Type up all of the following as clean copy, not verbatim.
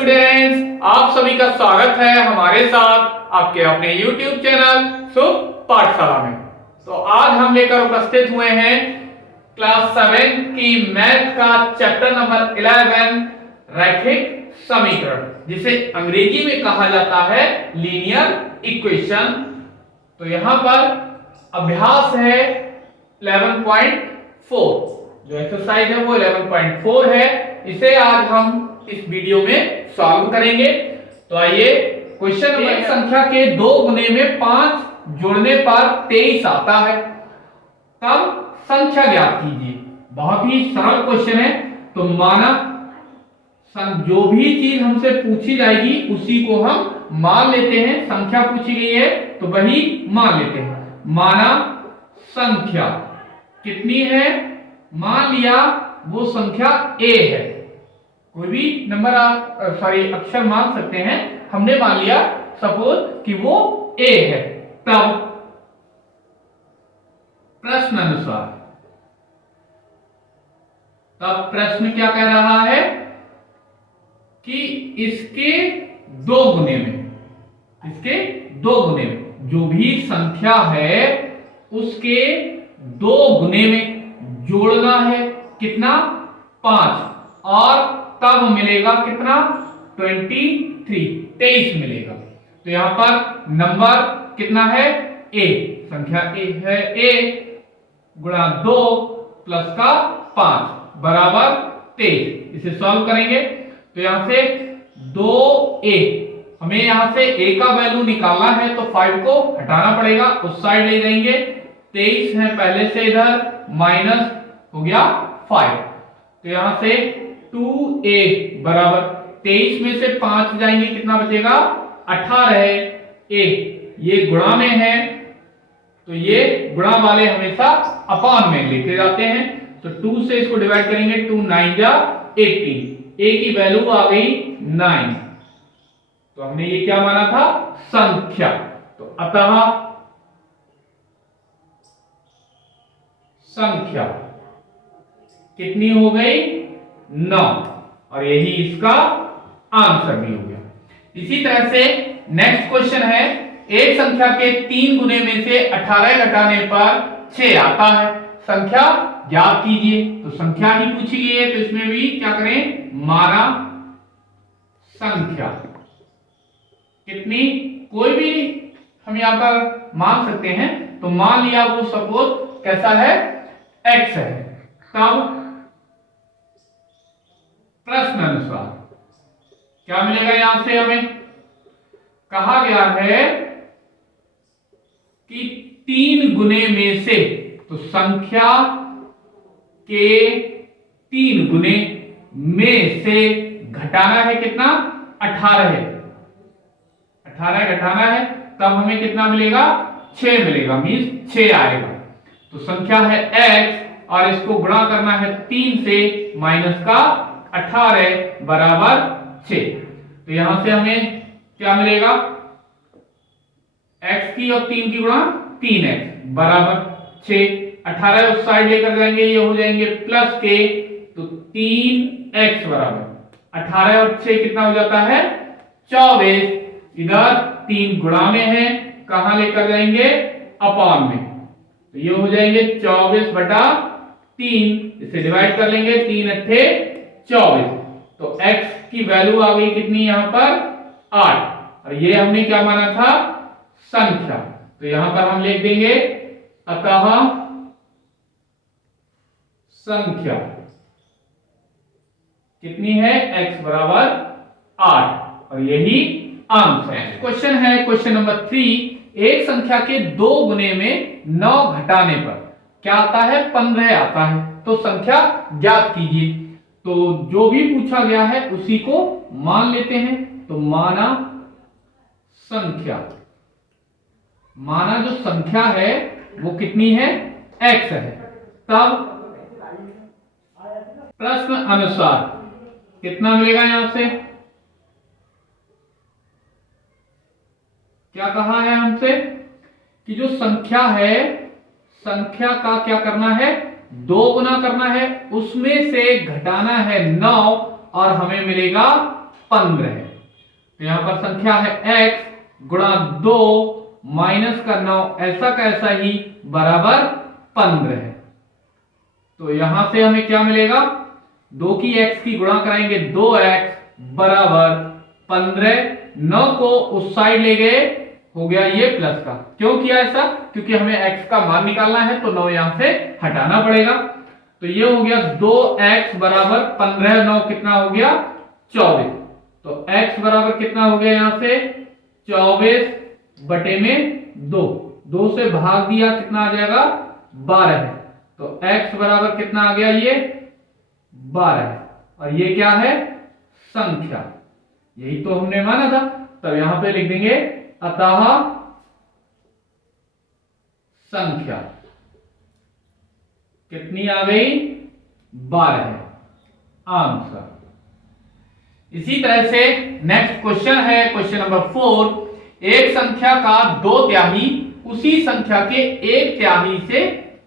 Students, आप सभी का स्वागत है हमारे साथ आपके अपने YouTube चैनल शुभ पाठशाला में। तो आज हम लेकर उपस्थित हुए हैं क्लास 7 की मैथ का चैप्टर नंबर 11 रैखिक समीकरण, जिसे अंग्रेजी में कहा जाता है लीनियर इक्वेशन। तो यहां पर अभ्यास है 11.4, जो एक्सरसाइज है वो 11.4 है। इसे आज हम इस वीडियो में सॉल्व करेंगे। तो आइए, क्वेश्चन नंबर, एक संख्या के 2 गुने में 5 जोड़ने पर 23 आता है, तब संख्या ज्ञात कीजिए। बहुत ही सरल क्वेश्चन है। तो माना जो भी चीज हमसे पूछी जाएगी उसी को हम मान लेते हैं। संख्या पूछी गई है तो वही मान लेते हैं। माना संख्या कितनी है, मान लिया वो संख्या a है। कोई भी नंबर आप अक्षर मान सकते हैं। हमने मान लिया सपोज कि वो a है। तब प्रश्न अनुसार, तब प्रश्न क्या कह रहा है कि इसके 2 गुने में, इसके 2 गुने में जो भी संख्या है उसके 2 गुने में जोड़ना है कितना, 5, और तब मिलेगा कितना, 23 मिलेगा। तो यहां पर नंबर कितना है, a, संख्या a है, a गुणा 2 प्लस का 5 बराबर 23। इसे सॉल्व करेंगे तो यहां से 2a, हमें यहां से a का वैल्यू निकालना है तो 5 को हटाना पड़ेगा, उस साइड ले जाएंगे। 23 है पहले से, इधर माइनस हो गया 5। तो यहां से 2a बराबर 23 में से 5 जाएंगे, कितना बचेगा, 18 है। a ये गुणा में है तो ये गुणा वाले हमेशा अपॉन में लेके जाते हैं। तो 2 से इसको डिवाइड करेंगे, 2 9 जा 18, a की वैल्यू आ गई 9। तो हमने ये क्या माना था, संख्या। तो अतः संख्या कितनी हो गई, 9, और यही इसका आंसर भी हो गया। इसी तरह से नेक्स्ट क्वेश्चन है, एक संख्या के 3 गुने में से 18 घटाने पर 6 आता है, संख्या ज्ञात कीजिए। तो संख्या ही पूछी गई है तो इसमें भी क्या करें, माना संख्या कितनी, कोई भी हम यहां पर मान सकते हैं। तो मान लिया वो सपोज कैसा है, x है। तब प्रश्न अनुसार क्या मिलेगा, यहां से हमें कहा गया है कि 3 गुने में से, तो संख्या के 3 गुने में से घटाना है कितना, 18 है। 18 घटाना है तब हमें कितना मिलेगा, 6 मिलेगा, मींस 6 आएगा। तो संख्या है x और इसको गुणा करना है 3 से, माइनस का 18 बराबर 6। तो यहां से हमें क्या मिलेगा, x की और 3 की गुणा 3x बराबर 6। 18 उस साइड लेकर जाएंगे, ये हो जाएंगे प्लस के, तो 3x बराबर 18 और 6 कितना हो जाता है, 24। इधर 3 गुणा में है, कहां लेकर जाएंगे, अपॉन में। तो ये हो जाएंगे 24 बटा 3, इसे डिवाइड कर लेंगे, 3 अट्ठे 24। तो x की वैल्यू आ गई कितनी, यहां पर 8, और ये हमने क्या माना था, संख्या। तो यहां पर हम लिख देंगे अतः संख्या कितनी है, x बराबर 8, और यही आंसर है। क्वेश्चन है क्वेश्चन नंबर 3, एक संख्या के 2 गुने में 9 घटाने पर क्या आता है, 15 आता है, तो संख्या ज्ञात कीजिए। तो जो भी पूछा गया है उसी को मान लेते हैं। तो माना संख्या, माना जो संख्या है वो कितनी है, x है। तब प्रश्न अनुसार कितना मिलेगा, यहां से क्या कहा है हमसे कि जो संख्या है, संख्या का क्या करना है, 2 गुना करना है, उसमें से घटाना है 9 और हमें मिलेगा 15 है। तो यहां पर संख्या है x गुणा 2 माइनस का 9 ऐसा का ऐसा ही बराबर 15 है। तो यहां से हमें क्या मिलेगा, 2 की x की गुणा कराएंगे 2x बराबर 15। 9 को उस साइड ले गए, हो गया ये प्लस का। क्यों किया ऐसा, क्योंकि हमें x का मान निकालना है तो 9 यहां से हटाना पड़ेगा। तो ये हो गया 2x बराबर 15, 9 कितना हो गया 24। तो x बराबर कितना हो गया यहां से 24 बटे में 2, 2 से भाग दिया कितना आ जाएगा 12 है। तो x बराबर कितना आ गया ये 12 है। और ये क्या है संख्या, यही तो हमने माना था। तब यहां पे लिख देंगे अतः संख्या कितनी आ गई 12 है आंसर। इसी तरह से नेक्स्ट क्वेश्चन है क्वेश्चन नंबर 4। एक संख्या का 2 तिहाई उसी संख्या के 1 तिहाई से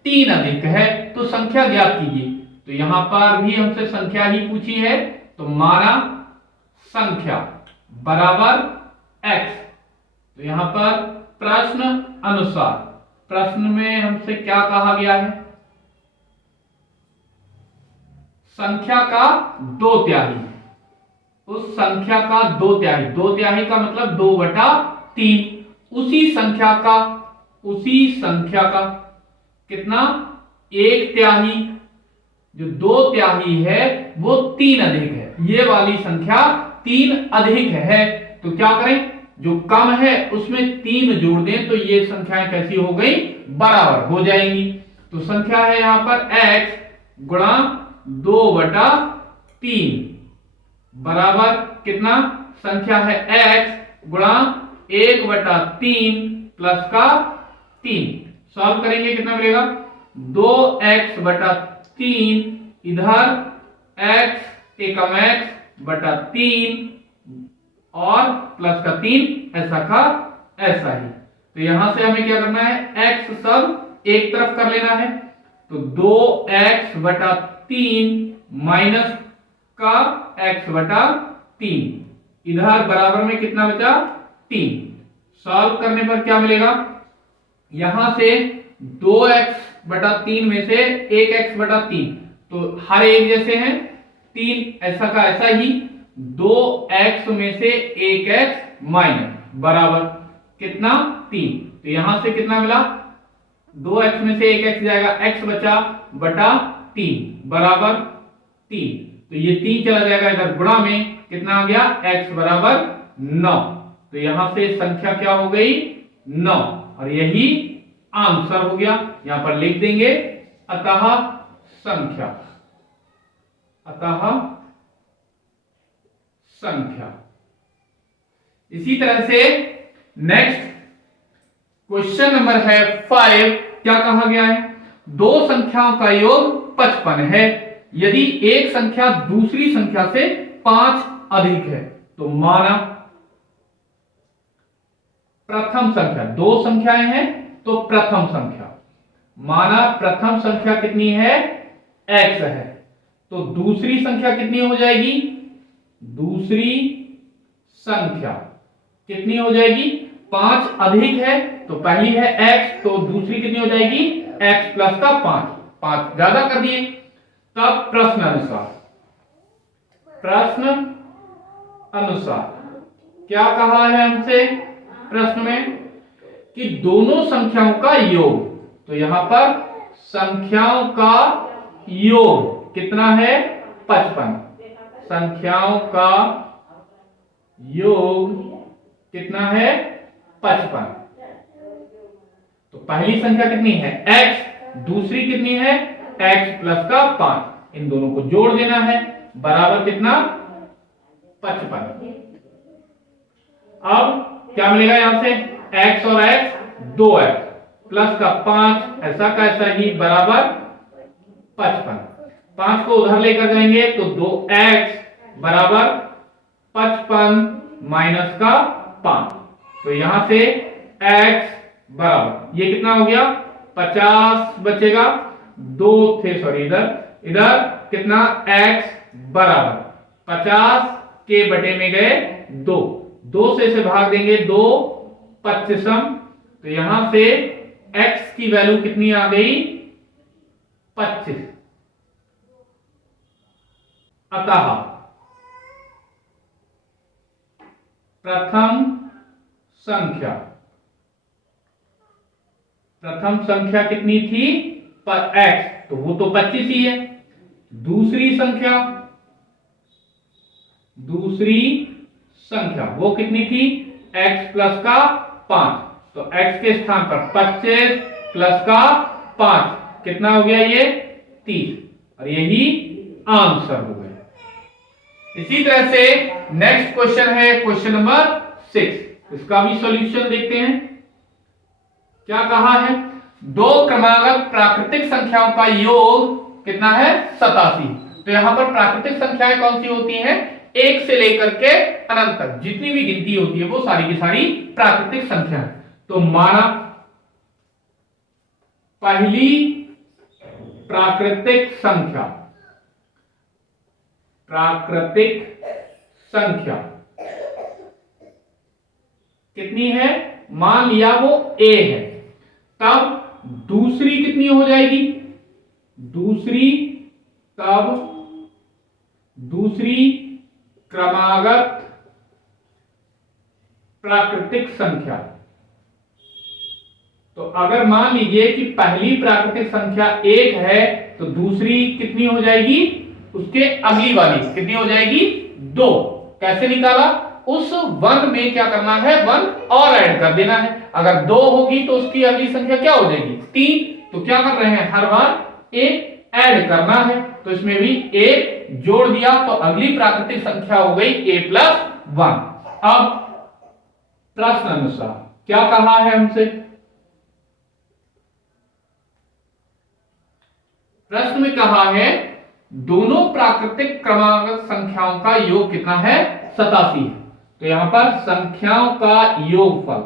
3 अधिक है तो संख्या ज्ञात कीजिए। तो यहां पर भी हमसे संख्या ही पूछी है, तो माना संख्या बराबर x। तो यहां पर प्रश्न अनुसार, प्रश्न में हमसे क्या कहा गया है, संख्या का 2 तिहाई, उस संख्या का 2 तिहाई, 2 तिहाई का मतलब 2/3, उसी संख्या का कितना 1 तिहाई, जो 2 तिहाई है वो 3 अधिक है, ये वाली संख्या 3 अधिक है। तो क्या करें, जो कम है उसमें 3 जोड़ दें तो ये संख्याएं कैसी हो गई बराबर हो जाएंगी। तो संख्या है यहां पर x गुणा 2/3 बराबर कितना, संख्या है x गुणा 1/3 प्लस का 3। सॉल्व करेंगे कितना मिलेगा 2x/3, इधर x एकम x बटा 3 और प्लस का 3 ऐसा का ऐसा ही। तो यहां से हमें क्या करना है, x सब एक तरफ कर लेना है। तो 2x/3 माइनस का x/3, इधर बराबर में कितना बचा 3। सॉल्व करने पर क्या मिलेगा, यहां से 2x/3 में से 1x/3, तो हर एक जैसे हैं 3 ऐसा का ऐसा ही, 2x में से 1x माइनस बराबर कितना 3। तो यहां से कितना मिला, 2x में से 1x जाएगा, x बचा बटा 3 बराबर 3। तो ये 3 चला जाएगा इधर गुणा में, कितना आ गया x बराबर 9। तो यहां से संख्या क्या हो गई 9, और यही आंसर हो गया। यहां पर लिख देंगे अतः संख्या, अतः संख्या। इसी तरह से नेक्स्ट क्वेश्चन नंबर है 5। क्या कहा गया है, 2 संख्याओं का योग 55 है, यदि एक संख्या दूसरी संख्या से 5 अधिक है तो माना प्रथम संख्या, 2 संख्याएं हैं तो प्रथम संख्या, माना प्रथम संख्या कितनी है x है, तो दूसरी संख्या कितनी हो जाएगी, दूसरी संख्या कितनी हो जाएगी 5 अधिक है, तो पहली है x तो दूसरी कितनी हो जाएगी x प्लस का 5, 5 ज्यादा कर दिए। तब प्रश्न अनुसार, प्रश्न अनुसार क्या कहा है हमसे प्रश्न में कि दोनों संख्याओं का योग, तो यहां पर संख्याओं का योग कितना है 55, संख्याओं का योग कितना है 55। तो पहली संख्या कितनी है x, दूसरी कितनी है x प्लस का 5, इन दोनों को जोड़ देना है बराबर कितना 55। अब क्या मिलेगा यहां से, x और x 2x प्लस का 5 ऐसा का ऐसा ही बराबर 55। 5 को उधर लेकर जाएंगे तो 2x बराबर 55 माइनस का 5, तो यहां से x बराबर ये कितना हो गया 50 बचेगा, 2 थे सॉरी इधर, इधर कितना x बराबर 50 के बटे में गए 2, 2 से इसे भाग देंगे 2 25, तो यहां से x की वैल्यू कितनी आ गई 25। अतः प्रथम संख्या कितनी थी पर x, तो वो तो 25 ही है। दूसरी संख्या वो कितनी थी x प्लस का 5, तो x के स्थान पर 25 प्लस का 5 कितना हो गया ये 30, और यही आंसर हो गया। इसी तरह से नेक्स्ट क्वेश्चन है क्वेश्चन नंबर 6, इसका भी सॉल्यूशन देखते हैं। क्या कहा है, दो क्रमागत प्राकृतिक संख्याओं का योग कितना है 87। तो यहां पर प्राकृतिक संख्याएं कौन सी होती हैं, 1 से लेकर के अनंत तक जितनी भी गिनती होती है वो सारी की सारी प्राकृतिक संख्या है। तो माना पहली प्राकृतिक संख्या कितनी है, मान लिया वो a है, तब दूसरी कितनी हो जाएगी, दूसरी क्रमागत प्राकृतिक संख्या। तो अगर मान लीजिए कि पहली प्राकृतिक संख्या 1 है तो दूसरी कितनी हो जाएगी, उसके अगली वाली कितनी हो जाएगी 2। कैसे निकाला, उस 1 में क्या करना है 1 और ऐड कर देना है। अगर 2 होगी तो उसकी अगली संख्या क्या हो जाएगी 3। तो क्या कर रहे हैं, हर बार 1 ऐड करना है, तो इसमें भी 1 जोड़ दिया, तो अगली प्राकृतिक संख्या हो गई a प्लस 1। अब प्रश्न अनुसार क्या कहा है हमसे, प्रश्न में कहा है दोनों प्राकृतिक क्रमागत संख्याओं का योग कितना है 87 है। तो यहां पर संख्याओं का योगफल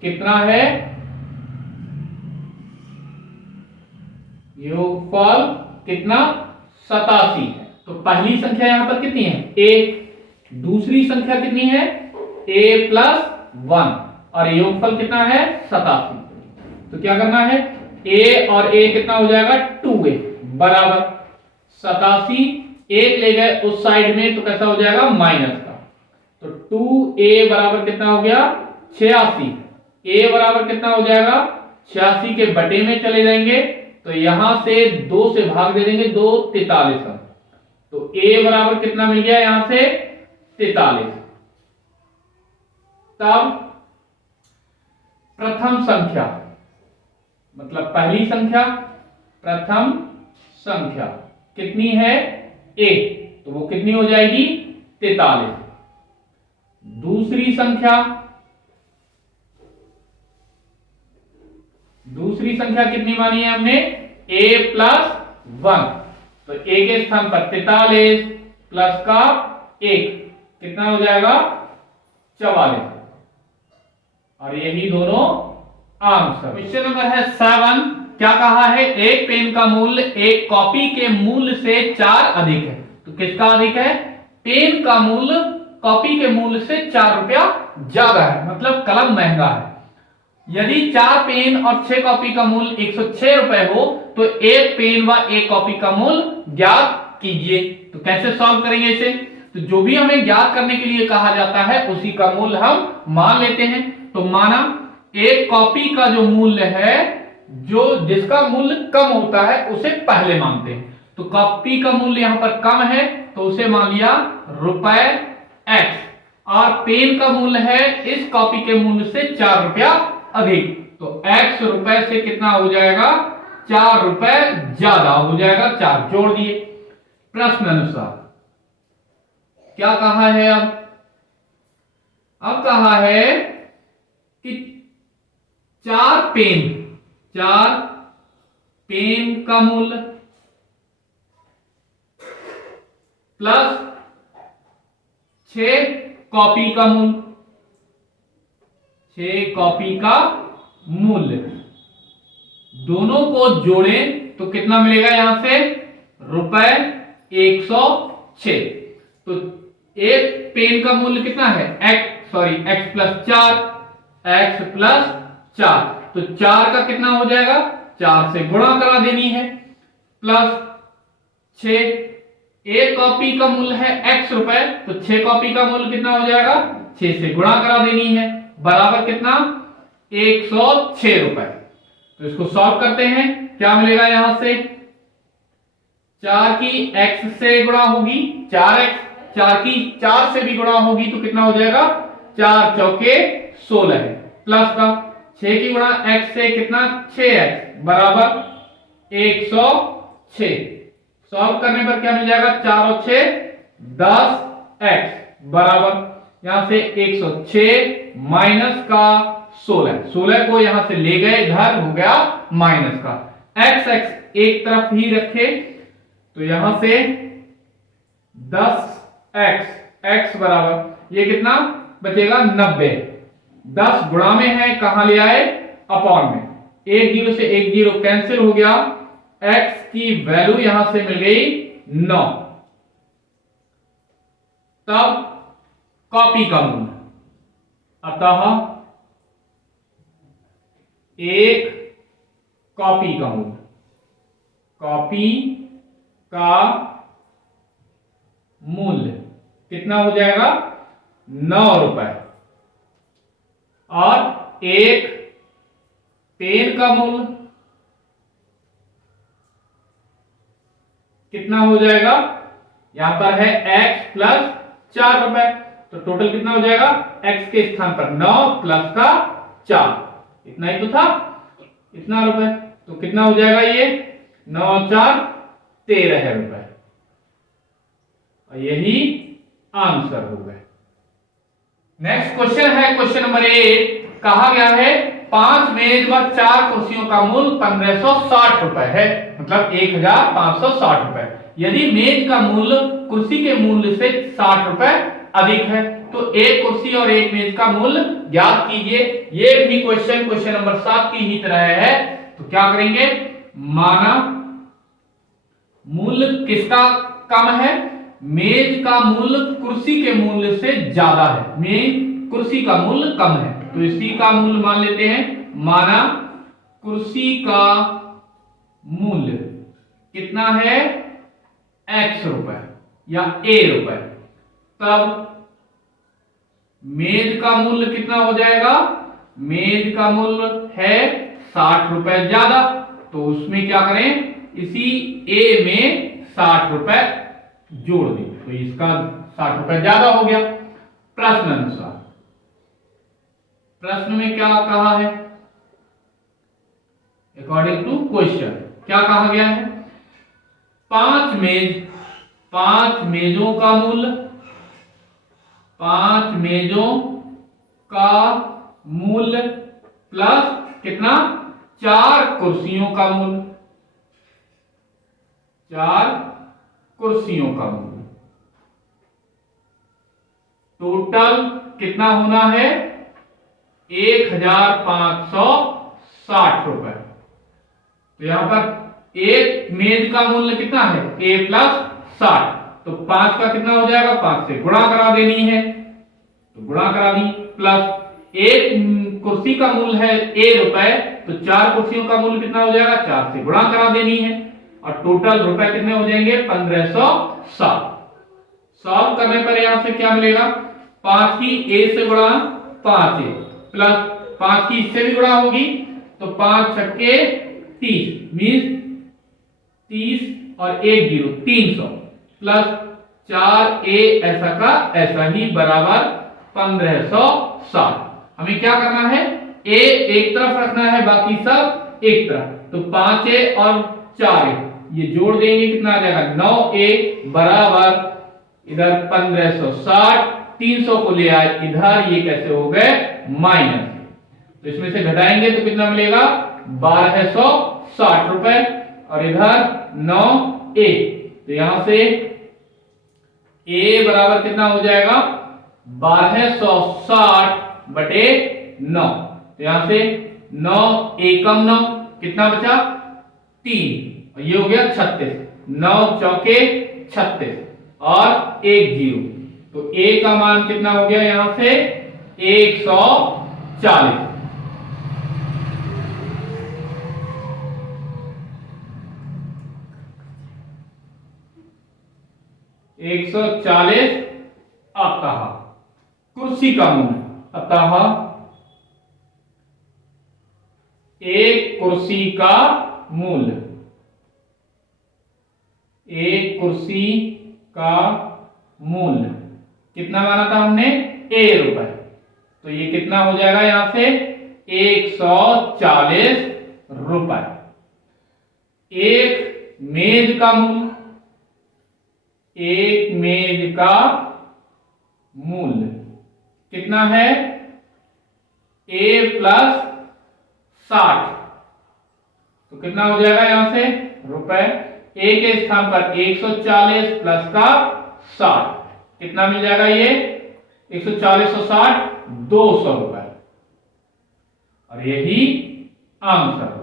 कितना है, योगफल कितना 87 है। तो पहली संख्या यहां पर कितनी है a, दूसरी संख्या कितनी है a प्लस 1, और योगफल कितना है 87। तो क्या करना है, a और a कितना हो जाएगा 2a बराबर 87, 1 ले गए उस साइड में तो कैसा हो जाएगा माइनस का, तो 2a बराबर कितना हो गया 86, a बराबर कितना हो जाएगा 86 के बटे में चले जाएंगे, तो यहां से 2 से भाग दे देंगे 2 43, तो a बराबर कितना मिल गया यहां से 43। तब प्रथम संख्या मतलब पहली संख्या, प्रथम संख्या कितनी है a, तो वो कितनी हो जाएगी 43। दूसरी संख्या कितनी मानी है हमने a प्लस 1, तो a के स्थान पर 43 प्लस का 1 कितना हो जाएगा 44, और यही दोनों आंसर। क्वेश्चन नंबर है 7, क्या कहा है, एक पेन का मूल्य एक कॉपी के मूल्य से 4 अधिक है। तो किसका अधिक है, पेन का मूल्य कॉपी के मूल्य से 4 रुपया ज्यादा है, मतलब कलम महंगा है। यदि 4 पेन और 6 कॉपी का मूल्य 106 रुपए हो तो एक पेन व एक कॉपी का मूल्य ज्ञात कीजिए। तो कैसे सॉल्व करेंगे इसे, तो जो भी हमें ज्ञात करने के लिए कहा जाता है उसी का मूल्य हम मान लेते हैं। तो माना एक कॉपी का जो मूल्य है, जो जिसका मूल्य कम होता है उसे पहले मानते हैं। तो कॉपी का मूल्य यहां पर कम है तो उसे मान लिया रुपए x, और पेन का मूल्य है इस कॉपी के मूल्य से 4 रुपया अधिक, तो x रुपए से कितना हो जाएगा 4 रुपए ज्यादा हो जाएगा, 4 जोड़ दिए। प्रश्न अनुसार क्या कहा है, अब कहा है कि 4 पेन का मूल्य प्लस 6 कॉपी का मूल्य, 6 कॉपी का मूल्य दोनों को जोड़ें तो कितना मिलेगा यहां से रुपए 106। तो एक पेन का मूल्य कितना है एक्स प्लस 4, एक्स प्लस 4। तो 4 का कितना हो जाएगा, 4 से गुणा करा देनी है, प्लस 6। एक कॉपी का मूल्य है एक्स रुपए, तो 6 कॉपी का मूल्य कितना हो जाएगा, 6 से गुणा करा देनी है, बराबर कितना 106 रुपए। तो इसको सॉल्व करते हैं, क्या मिलेगा यहां से 4 की x से गुणा होगी 4x, 4 की 4 से भी गुणा होगी तो कितना हो जाएगा 4 चौके 16 है, प्लस का 6 की गुणा x से कितना 6x बराबर 106। सॉल्व करने पर क्या मिल जाएगा 4 और 6 10x बराबर यहां से 106 माइनस का 16 को यहां से ले गए, इधर हो गया माइनस का x एक तरफ ही रखे, तो यहां से 10x बराबर ये कितना बचेगा 90। 10 गुणा में है, कहां ले आए अपॉन में, एक जीरो से एक जीरो कैंसिल हो गया, x की वैल्यू यहां से मिल गई 9। तब कॉपी का मूल्य, अतः एक कॉपी का मूल्य, कॉपी का मूल्य कितना हो जाएगा 9 रुपए, और एक पेन का मूल्य कितना हो जाएगा, यहां पर है x प्लस 4 रुपए, तो टोटल कितना हो जाएगा x के स्थान पर 9 प्लस का 4, इतना ही तो था, इतना रुपए, तो कितना हो जाएगा ये 9 4 13 रुपए, और यही आंसर हो गए। नेक्स्ट क्वेश्चन है क्वेश्चन नंबर 8, कहा गया है 5 मेज व 4 कुर्सियों का मूल्य 1560 रुपए है, मतलब 1560 रुपए। यदि मेज का मूल्य कुर्सी के मूल्य से 60 रुपए अधिक है तो एक कुर्सी और एक मेज का मूल्य ज्ञात कीजिए। ये भी क्वेश्चन नंबर 7 की ही तरह है, तो क्या करेंगे, माना मूल्य किसका कम है, मेज का मूल्य कुर्सी के मूल्य से ज्यादा है, मेज कुर्सी का मूल्य कम है, तो इसी का मूल्य मान लेते हैं, माना कुर्सी का मूल्य कितना है x रुपए या a रुपए, तब मेज का मूल्य कितना हो जाएगा, मेज का मूल्य है 60 रुपए ज्यादा, तो उसमें क्या करें, इसी a में 60 रुपए जोड़ दें, तो इसका 60 रुपए ज्यादा हो गया। प्रश्न अनुसार, प्रश्न में क्या कहा है, अकॉर्डिंग टू क्वेश्चन क्या कहा गया है, 5 मेजों का मूल्य, 5 मेजों का मूल्य प्लस कितना 4 कुर्सियों का मूल्य, 4 कुर्सियों का मूल्य, टोटल कितना होना है 1560 रुपए। तो यहां पर एक मेज का मूल्य कितना है a प्लस 60, तो 5 का कितना हो जाएगा, 5 से गुणा करा देनी है, तो गुणा करा दी, प्लस एक कुर्सी का मूल्य है a रुपए, तो 4 कुर्सियों का मूल्य कितना हो जाएगा, 4 से गुणा करा देनी है, और टोटल रुपए कितने हो जाएंगे 1560। सॉल्व करने पर यहां से क्या मिलेगा, 5 की a से गुणा 5a प्लस 5 की इससे भी गुणा होगी, तो 5 छक्के 30 मीन्स 30 और 1 जीरो 300 प्लस 4a ऐसा का ऐसा ही बराबर 1560। हमें क्या करना है, a एक तरफ रखना है, बाकी सब एक तरफ, तो 5a और 4a ये जोड़ देंगे, कितना आ जाएगा 9a बराबर इधर 1560, 300 को ले आए इधर, ये कैसे हो गए माइनस, तो इसमें से घटाएंगे तो कितना मिलेगा 1260 रुपए, और इधर 9a, तो यहां से a बराबर कितना हो जाएगा 1260 बटे 9, तो यहां से 9 एकम 9, कितना बचा 3, ये हो गया 36, 9 चौके 36 और 1 जीरो, तो a का मान कितना हो गया यहां से 140। एक 140 अतः कुर्सी का मूल्य, अतः एक कुर्सी का मूल्य, एक कुर्सी का मूल्य कितना माना था हमने a रुपए, तो ये कितना हो जाएगा यहां से 140 रुपए। एक मेज का मूल्य, एक मेज का मूल्य कितना है a प्लस 60, तो कितना हो जाएगा यहां से रुपए, a के स्थान पर 140 प्लस का 60, कितना मिल जाएगा ये 140 और 60 200 रुपए, और यही आंसर।